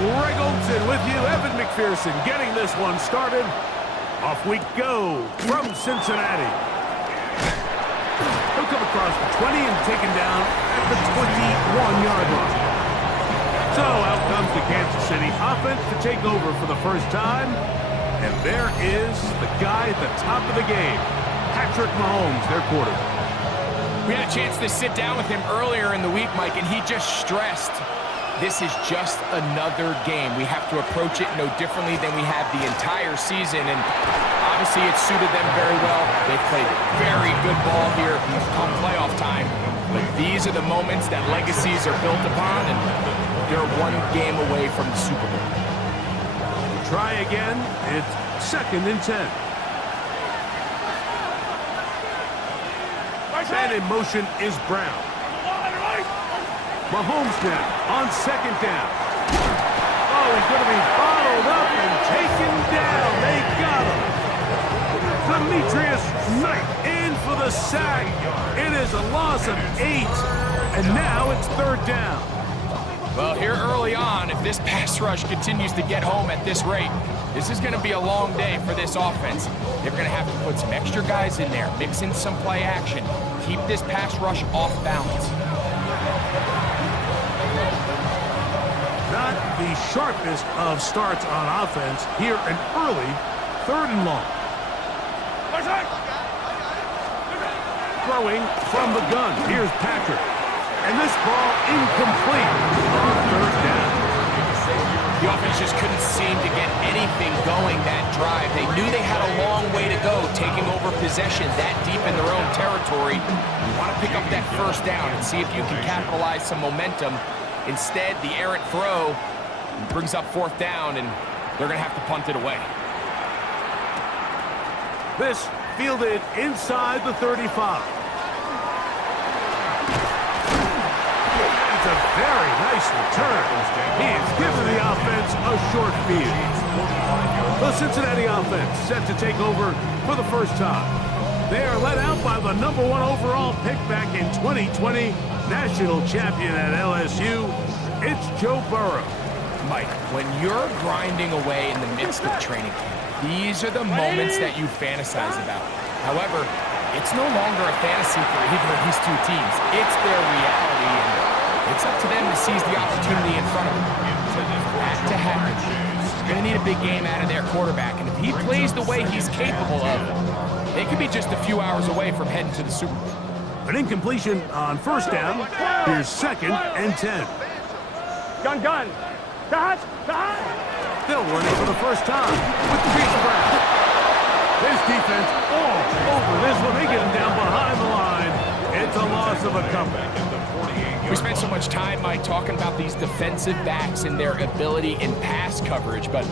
Greg Olson with you. Evan McPherson getting this one started. Off we go from Cincinnati. He'll come across the 20 and taken down at the 21-yard line. So out comes the Kansas City offense to take over for the first time. And there is the guy at the top of the game, Patrick Mahomes, their quarterback. We had a chance to sit down with him earlier in the week, Mike, and he just stressed this is just another game. We have to approach it no differently than we have the entire season, and obviously it suited them very well. They've played very good ball here come playoff time, but these are the moments that legacies are built upon, and they're one game away from the Super Bowl. Try again. It's 2nd and 10. And in motion is Brown. Mahomes now on 2nd down. Oh, he's going to be bottled up and taken down. They got him. Demetrius Knight in for the sack. It is a loss of 8. And now it's 3rd down. Well, here early on, if this pass rush continues to get home at this rate, this is going to be a long day for this offense. They're going to have to put some extra guys in there, mix in some play action, keep this pass rush off balance. Not the sharpest of starts on offense here, an early 3rd and long. Throwing from the gun. Here's Patrick. And this ball incomplete on 3rd down. The offense just couldn't seem to get anything going that drive. They knew they had a long way to go, taking over possession that deep in their own territory. You want to pick up that 1st down and see if you can capitalize some momentum. Instead, the errant throw brings up 4th down, and they're going to have to punt it away. This fielded inside the 35. That's a very nice return. He has given the offense a short field. The Cincinnati offense set to take over for the first time. They are led out by the #1 overall pick back in 2020, national champion at LSU. It's Joe Burrow. Mike, when you're grinding away in the midst of training camp, these are the moments that you fantasize about. However, it's no longer a fantasy for either of these two teams. It's their reality, and it's up to them to seize the opportunity in front of them. For that to happen, they're going to need a big game out of their quarterback, and if he plays the way he's capable of, they could be just a few hours away from heading to the Super Bowl. An incompletion on 1st down. Here's 2nd and 10. Gun. They'll run it for the first time with Chris Brown. This defense all over this one. They get him down behind the line. It's a loss of a comeback. We spent so much time, Mike, talking about these defensive backs and their ability in pass coverage, but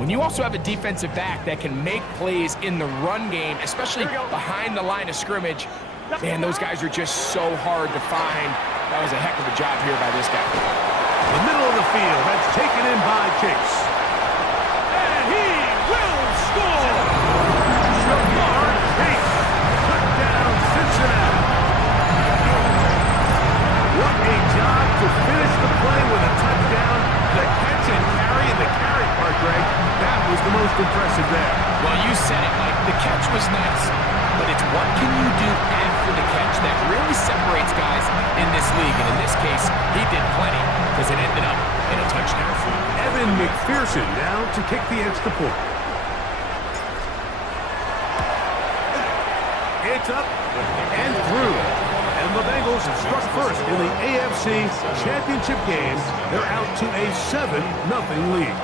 when you also have a defensive back that can make plays in the run game, especially behind the line of scrimmage, man, those guys are just so hard to find. That was a heck of a job here by this guy. The middle of the field, that's taken in by Chase. And he will score! Jamar Chase, touchdown Cincinnati. What a job to finish the play with a touchdown. The catch and carry, and the carry part, Greg, that was the most impressive there. Well, you said it, Mike. The catch was nice, but it's what can you do after the catch that really separates guys in this league. And in this case, he did plenty because it ended up in a touchdown. Evan McPherson now to kick the extra point. It's up and through. And the Bengals struck first in the AFC Championship game. They're out to a 7-0 lead.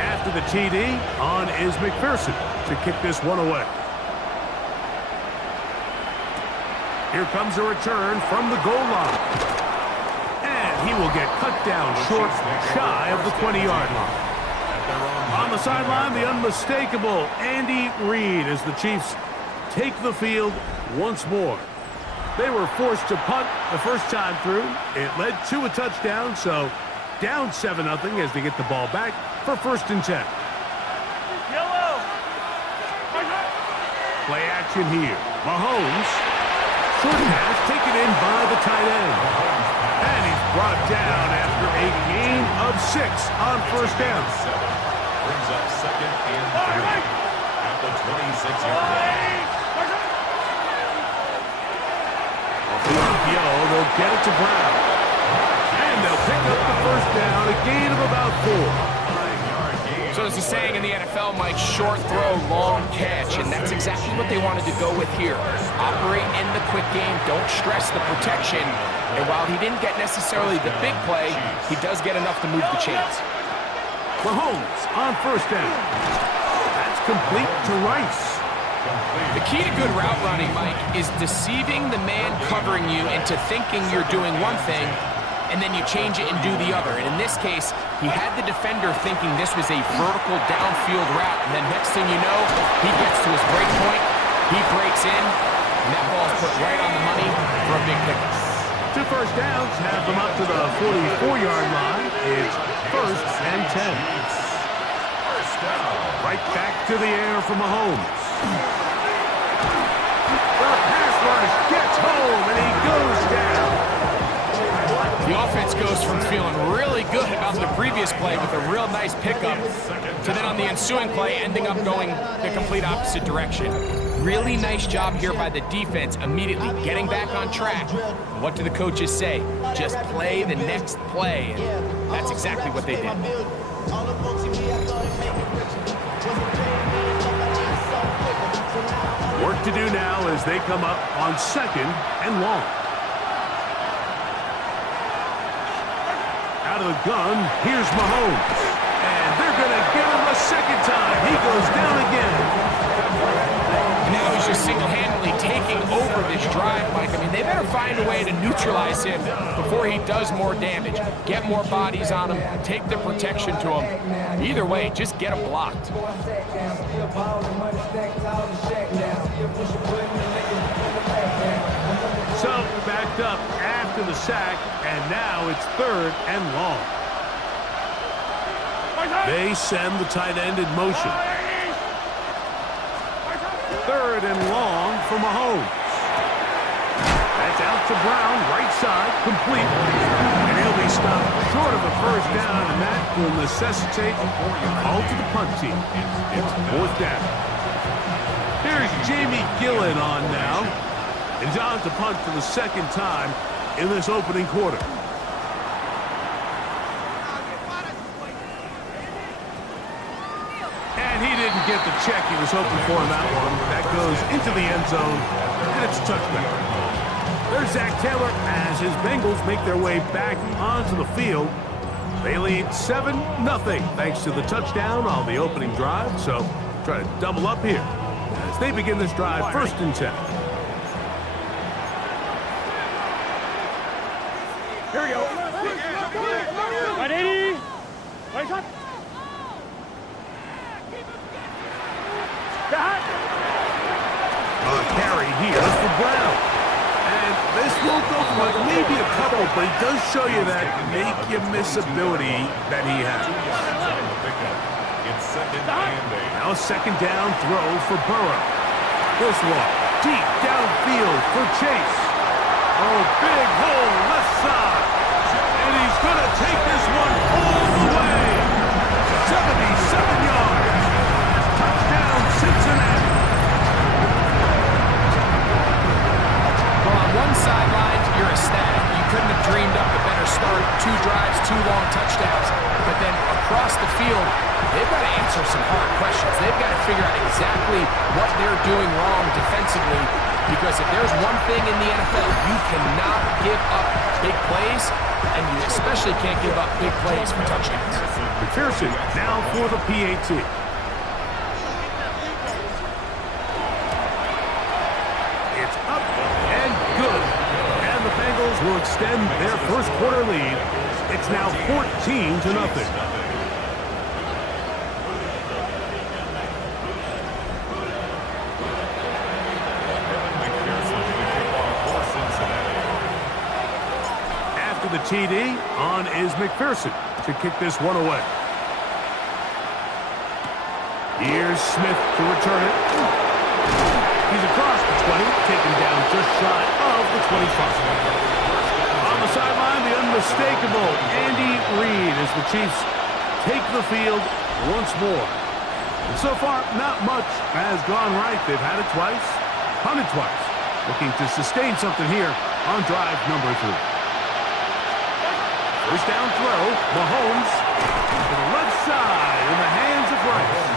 After the TD, on is McPherson to kick this one away. Here comes a return from the goal line. He will get cut down short, shy of the 20-yard line. On the sideline, the unmistakable Andy Reid as the Chiefs take the field once more. They were forced to punt the first time through. It led to a touchdown, so down 7-0 as they get the ball back for 1st and 10. Play action here. Mahomes. Short pass taken in by the tight end. And he's brought down after a gain of 6 on first down. Brings up second and 3 at the 26-yard line. They'll get it to Brown. And they'll pick up the first down, a gain of about 4. So there's a saying in the NFL, Mike, short throw, long catch, and that's exactly what they wanted to go with here. Operate in the quick game, don't stress the protection, and while he didn't get necessarily the big play, he does get enough to move the chains. Mahomes on first down. That's complete to Rice. The key to good route running, Mike, is deceiving the man covering you into thinking you're doing one thing, and then you change it and do the other. And in this case, he had the defender thinking this was a vertical downfield route, and then next thing you know, he gets to his break point, he breaks in, and that ball's put right on the money for a big pickup. 2 first downs have them up to the 44-yard line. It's first and 10. Right back to the air for Mahomes. The pass rush gets home, and he goes down. The offense goes from feeling really good about the previous play with a real nice pickup to then on the ensuing play ending up going the complete opposite direction. Really nice job here by the defense, immediately getting back on track. What do the coaches say? Just play the next play. And that's exactly what they did. Work to do now as they come up on second and long. Out of the gun, here's Mahomes. And they're going to get him a second time. He goes down again. And now he's just single-handedly taking over this drive, Mike. I mean, they better find a way to neutralize him before he does more damage. Get more bodies on him, take the protection to him. Either way, just get him blocked. So, backed up after the sack, and now it's third and long. They send the tight end in motion. Third and long for Mahomes. That's out to Brown, right side, complete. And he'll be stopped short of the first down, and that will necessitate a call to the punt team. It's fourth down. Here's Jamie Gillen on now. And on to punt for the second time in this opening quarter. And he didn't get the check he was hoping for in that one. That goes into the end zone, and it's a touchback. There's Zach Taylor as his Bengals make their way back onto the field. They lead 7-0 thanks to the touchdown on the opening drive. So try to double up here as they begin this drive first and 10. Here we go. 180. Right shot. Carry here for Brown. And this will go for maybe a couple, but it does show you that make-you-miss ability that he has. Now a second down throw for Burrow. This one deep downfield for Chase. Oh, big hole left side. And he's going to take this one all the way. 77 yards. Touchdown, Cincinnati. Well, on one sideline, you're ecstatic. You couldn't have dreamed up a better start. 2 drives, 2 long touchdowns. But then across the field, they've got to answer some hard questions. They've got to figure out exactly what they're doing wrong defensively. Because if there's one thing in the NFL, you cannot give up big plays, and you especially can't give up big plays for touchdowns. McPherson now for the PAT. It's up and good. And the Bengals will extend their first quarter lead. It's now 14-0. The TD on is McPherson to kick this one away. Here's Smith to return it. He's across the 20, taken down just shy of the 25. On the sideline, the unmistakable Andy Reid as the Chiefs take the field once more. And so far, not much has gone right. They've had it twice, punted twice. Looking to sustain something here on drive number 3. First down throw, Mahomes to the left side in the hands of Rice.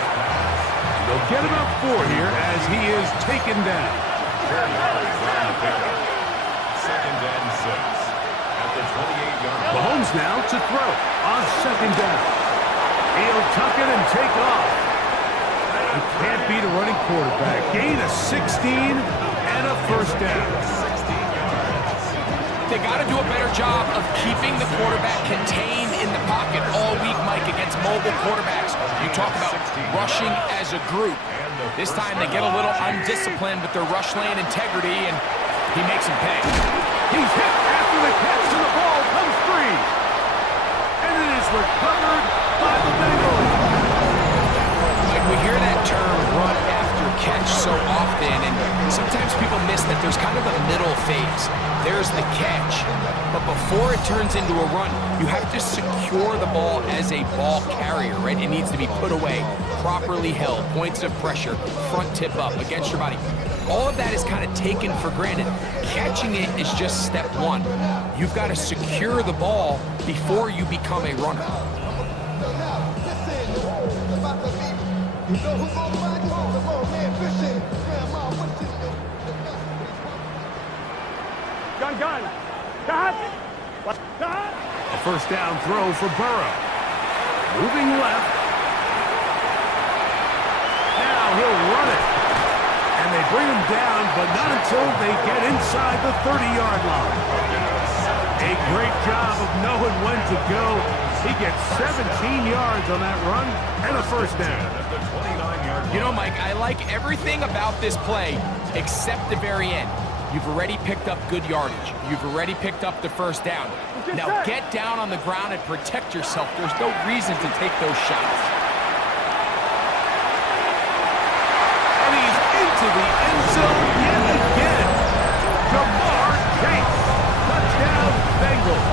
They'll get about 4 here as he is taken down. 2nd and 6 at the 28-yard line. Mahomes now to throw on 2nd down. He'll tuck it and take off. You can't beat a running quarterback. Gain of 16 and a first down. They got to do a better job of keeping the quarterback contained in the pocket all week, Mike, against mobile quarterbacks. You talk about rushing as a group. This time they get a little undisciplined with their rush lane integrity, and he makes him pay. He's hit after the catch, and the ball comes free. And it is recovered by the Bengals. Mike, we hear that term run after catch so often, and sometimes people miss that there's kind of a middle phase. There's the catch, but before it turns into a run, you have to secure the ball as a ball carrier, right? It needs to be put away, properly held, points of pressure, front tip up against your body. All of that is kind of taken for granted. Catching it is just step 1. You've got to secure the ball before you become a runner. Gun. Cut. A first down throw for Burrow. Moving left. Now he'll run it. And they bring him down, but not until they get inside the 30-yard line. A great job of knowing when to go. He gets 17 yards on that run and a first down. You know, Mike, I like everything about this play except the very end. You've already picked up good yardage. You've already picked up the first down. Now get down on the ground and protect yourself. There's no reason to take those shots. And he's into the end zone yet again. Jamar Chase. Touchdown, Bengals.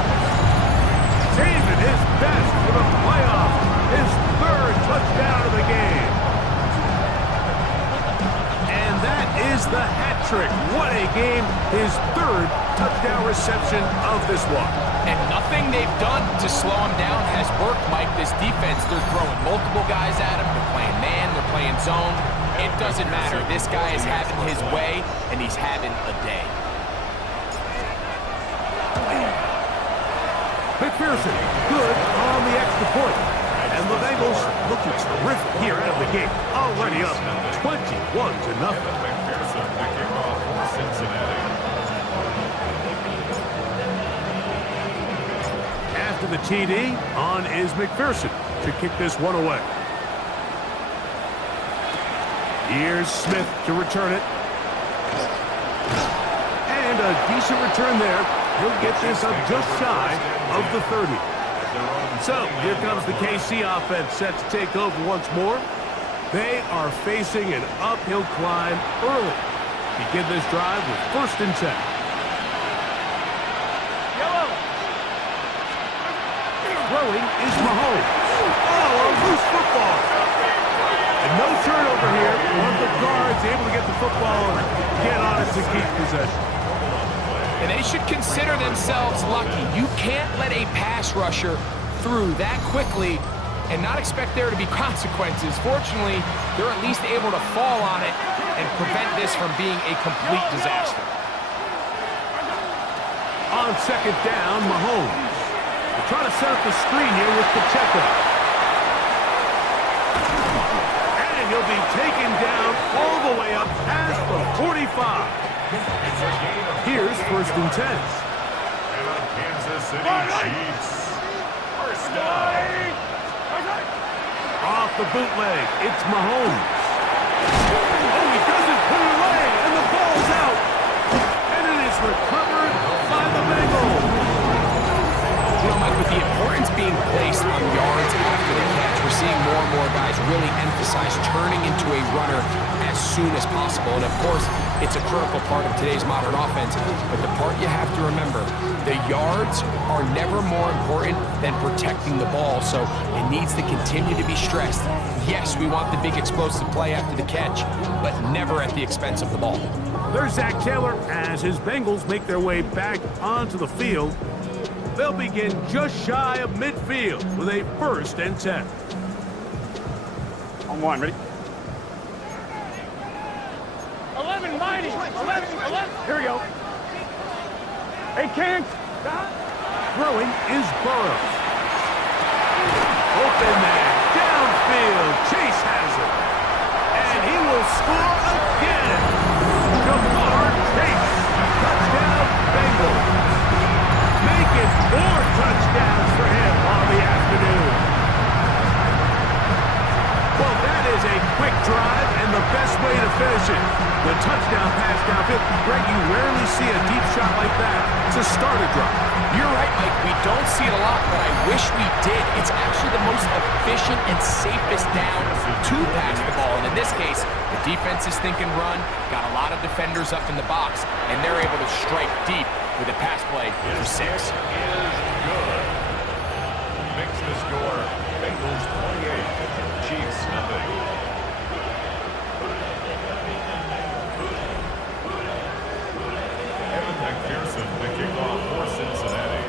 Saving his best for the playoffs. His 3rd touchdown of the game. And that is the hat trick. What a game. His 3rd touchdown reception of this one. And nothing they've done to slow him down has worked, Mike. This defense, they're throwing multiple guys at him. They're playing man, they're playing zone. It doesn't matter. This guy is having his way, and he's having a day. McPherson, good on the extra point. And the Bengals looking terrific here out of the gate. Already up 21-0. After the TD, on is McPherson to kick this one away. Here's Smith to return it. And a decent return there. He'll get this up just shy of the 30. So, here comes the KC offense set to take over once more. They are facing an uphill climb early. Begin this drive with 1st and 10. Throwing is Mahomes. Oh, a loose football. And no turnover here. One of the guards able to get the football and get on it to keep possession. And they should consider themselves lucky. You can't let a pass rusher through that quickly and not expect there to be consequences. Fortunately, they're at least able to fall on it and prevent this from being a complete disaster. On 2nd down, Mahomes. They're trying to set up the screen here with Pacheco. And he'll be taken down all the way up past the 45. Here's 1st and 10. Kansas City Chiefs. First down. Off the bootleg, it's Mahomes. Oh, he doesn't put it away, and the ball's out. And it is recovered by the Bengals. You know, Mike, with the importance being placed on yards after the catch, seeing more and more guys really emphasize turning into a runner as soon as possible. And of course, it's a critical part of today's modern offense. But the part you have to remember, the yards are never more important than protecting the ball. So it needs to continue to be stressed. Yes, we want the big explosive play after the catch, but never at the expense of the ball. There's Zach Taylor as his Bengals make their way back onto the field. They'll begin just shy of midfield with a 1st and 10. On one, ready? 11, mighty. 11. Here we go. Hey, King. Throwing is Burrows. Open man, downfield. Chase has it. And he will score again. Jamar Chase. Touchdown, Bengals. Make it 4 touchdowns for him on the afternoon. Well, that is a quick drive and the best way to finish it. The touchdown pass downfield. Greg, you rarely see a deep shot like that to start a drive. You're right, Mike. We don't see it a lot, but I wish we did. It's actually the most efficient and safest down to pass the ball. And in this case, the defense is thinking run, got a lot of defenders up in the box, and they're able to strike deep with a pass play for 6. Is good. Makes the score Bengals 28, Chiefs nothing. McPherson to kick off for Cincinnati.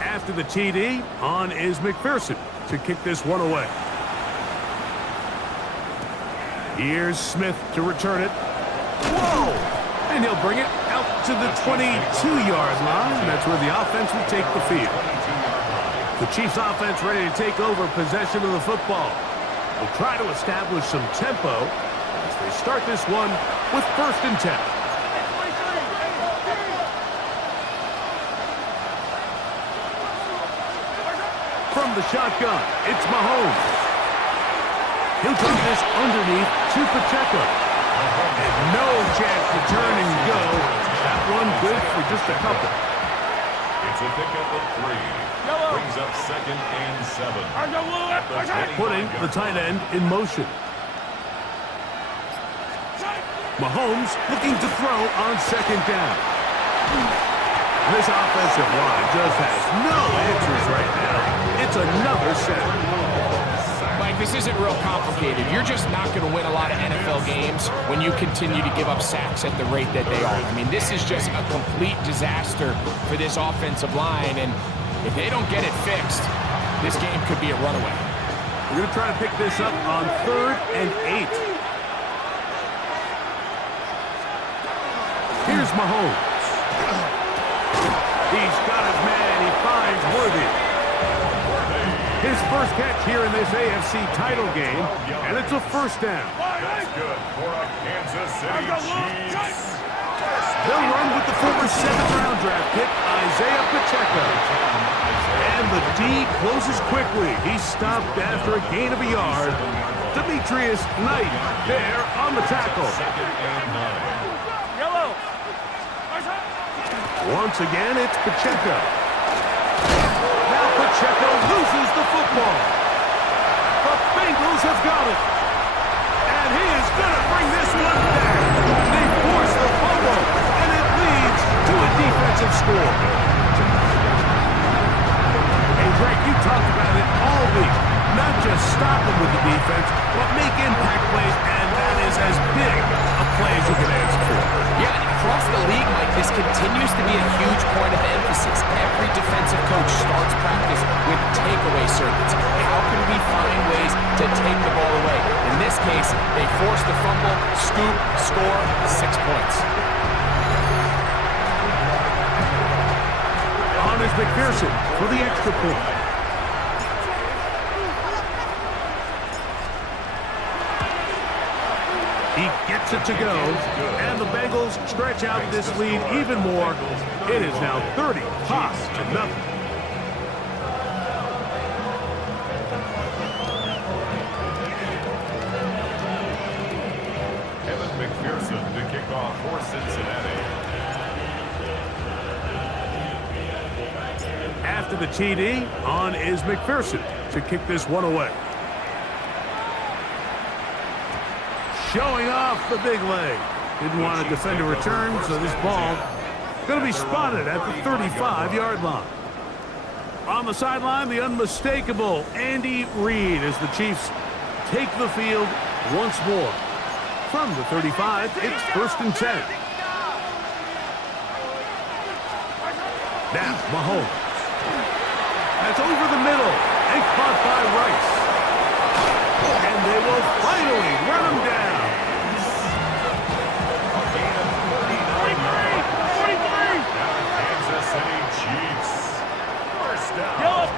After the TD, on is McPherson to kick this one away. Here's Smith to return it. Whoa! And he'll bring it out to the 22-yard line. That's where the offense will take the field. The Chiefs offense ready to take over possession of the football. They'll try to establish some tempo as they start this one with 1st and 10. From the shotgun, it's Mahomes. He'll drop this underneath to Pacheco. And no chance to turn and go. That one good for just a couple. It's a pickup of 3. Brings up 2nd and 7. Putting the tight end in motion. Mahomes looking to throw on 2nd down. This offensive line just has no answers right now. It's another sack. Mike, this isn't real complicated. You're just not going to win a lot of NFL games when you continue to give up sacks at the rate that they are. I mean, this is just a complete disaster for this offensive line, and if they don't get it fixed, this game could be a runaway. We're going to try to pick this up on 3rd and 8. Here's Mahomes. He's got his man. He finds Worthy. His first catch here in this AFC title game, and it's a 1st down. That's good for a Kansas City Chiefs. They'll run with the former 7th-round draft pick, Isaiah Pacheco. And the D closes quickly. He's stopped after a gain of a yard. Demetrius Knight there on the tackle. 2nd and 9. Yellow. Once again, it's Pacheco. Now Pacheco loses the football. The Bengals have got it. And he is going to bring this one back. They force the fumble, and it leads to a defensive score. Hey, Greg, you talked about it all week. Not just stop them with the defense, but make impact plays, and that is as big a play as you can ask for. Yeah, and across the league, Mike, this continues to be a huge point of emphasis. Every defensive coach starts practice with takeaway circuits. How can we find ways to take the ball away? In this case, they force the fumble, scoop, score, 6 points. On is McPherson for the extra point. He gets it to go, and the Bengals stretch out this lead even more. It is now 30-0. McPherson to kick off for Cincinnati. After the TD, on is McPherson to kick this one away. Showing off the big leg. Didn't want to defend a return, so this ball going to be spotted at the 35-yard line. On the sideline, the unmistakable Andy Reid as the Chiefs take the field once more. From the 35, it's 1st and 10. Now, Mahomes. That's over the middle and caught by Rice. And they will finally run him down. Kansas City Chiefs. First down.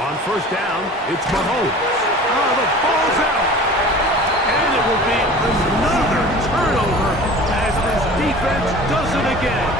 On 1st down, it's Mahomes. Oh, the ball's out. And it will be another turnover as this defense does it again.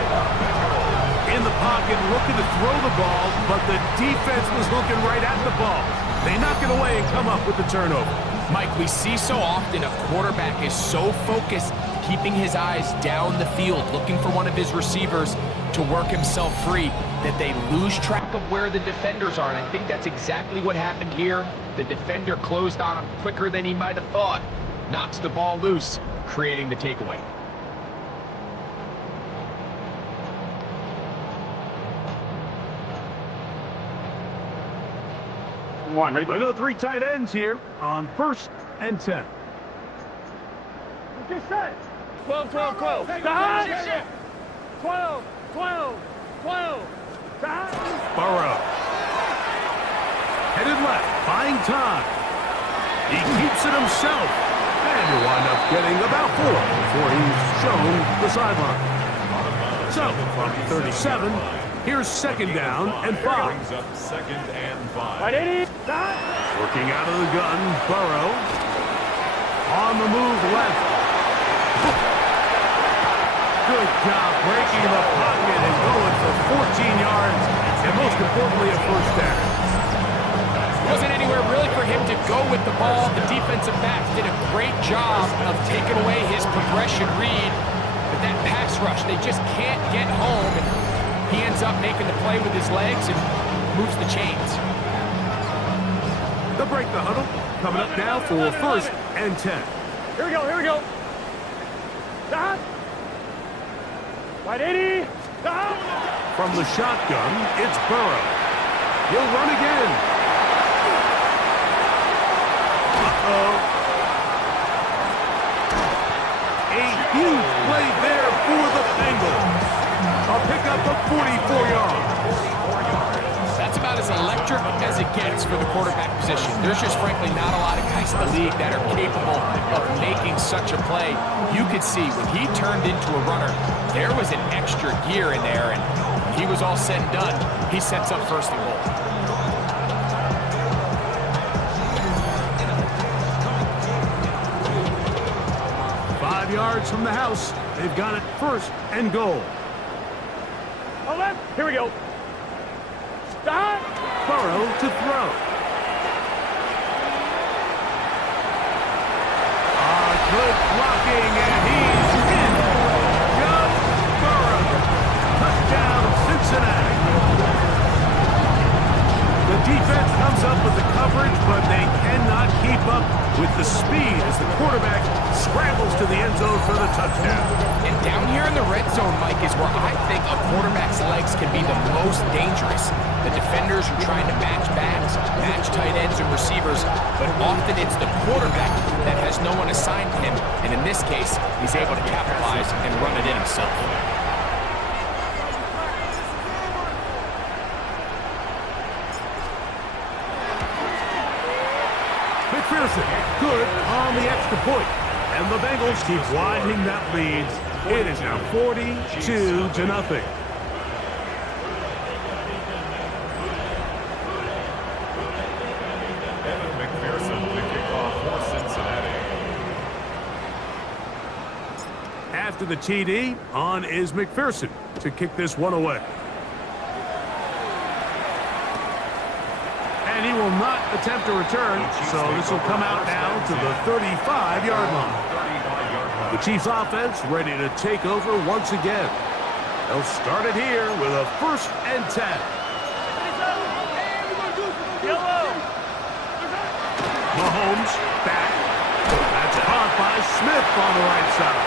In the pocket, looking to throw the ball, but the defense was looking right at the ball. They knock it away and come up with the turnover. Mike, we see so often a quarterback is so focused, keeping his eyes down the field, looking for one of his receivers to work himself free, that they lose track of where the defenders are. And I think that's exactly what happened here. The defender closed on him quicker than he might have thought. Knocks the ball loose, creating the takeaway. Ready? I know 3 tight ends here on 1st and 10. Get set. 12, 12, 12. Stop. 12, 12, 12. Stop. Burrow. Headed left, buying time. He keeps it himself. And he'll wind up getting about 4 before he's shown the sideline. So, from 37, here's 2nd down and 5. Brings up 2nd and 5. Right, 80. Stop. Working out of the gun, Burrow. On the move left. Good job breaking the pocket and going for 14 yards. And most importantly, a 1st down. Wasn't anywhere really for him to go with the ball. The defensive backs did a great job of taking away his progression read. But that pass rush, they just can't get home. And he ends up making the play with his legs and moves the chains. They'll break the huddle. Coming up now for 1st and 10. Here we go, here we go. Stop. Right, 80. Stop. From the shotgun, it's Burrow. He'll run again. Uh-oh. A huge play there for the Bengals. A pickup of 44 yards. That's about as electric as it gets for the quarterback position. There's just frankly not a lot of guys in the league that are capable of making such a play. You could see when he turned into a runner, there was an extra gear in there, and when he was all said and done, he sets up 1st and goal. Yards from the house. They've got it 1st and goal. Oh, left. Here we go. Stop. Burrow to throw. Good blocking, and he's in. Joe Burrow. Touchdown, Cincinnati. The defense comes up with the coverage, but they cannot keep up with the speed as the quarterback scrambles to the end zone for the touchdown. And down here in the red zone, Mike, is where I think a quarterback's legs can be the most dangerous. The defenders are trying to match backs, match tight ends and receivers, but often it's the quarterback that has no one assigned to him, and in this case, he's able to capitalize and run it in himself. McPherson, good on the extra point. And the Bengals keep widening that lead. It is now 42-0. McPherson, the kickoff for Cincinnati. After the TD, on is McPherson to kick this one away. And he will not attempt a return, so this will come out now to the 35-yard line. The Chiefs offense ready to take over once again. They'll start it here with a 1st and 10. Yellow. Smith on the right side.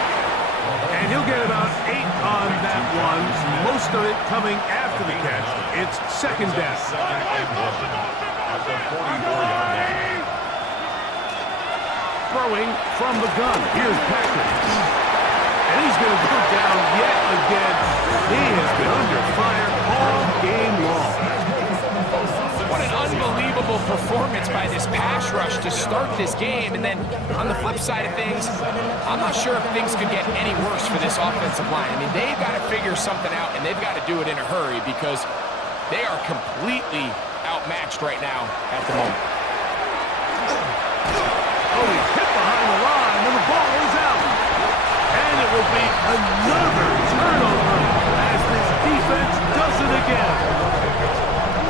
And he'll get about 8 on that one, most of it coming after the catch. It's second down. Second and 1 at the 44-yard line. Throwing from the gun. Here's Patrick. And he's going to go down yet again. He has been under fire all game long. What an unbelievable performance by this pass rush to start this game. And then on the flip side of things, I'm not sure if things could get any worse for this offensive line. I mean, they've got to figure something out, and they've got to do it in a hurry because they are completely outmatched right now at the moment. Oh, he's hit behind the line, and the ball is out. And it will be another turnover as this defense does it again.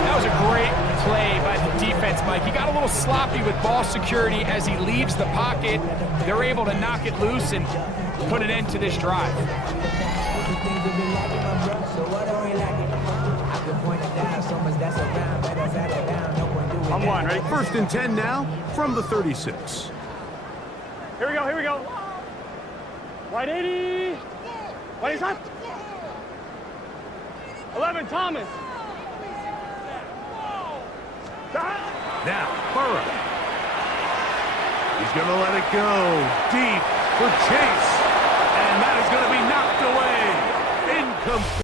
That was a great play by the defense, Mike. He got a little sloppy with ball security as he leaves the pocket. They're able to knock it loose and put an end to this drive. I'm one, ready? First and 10 now from the 36. Here we go, here we go. Right 80. Right up. 11, Thomas. Now, Burrow. He's going to let it go deep for Chase. And that is going to be knocked away. Incomplete.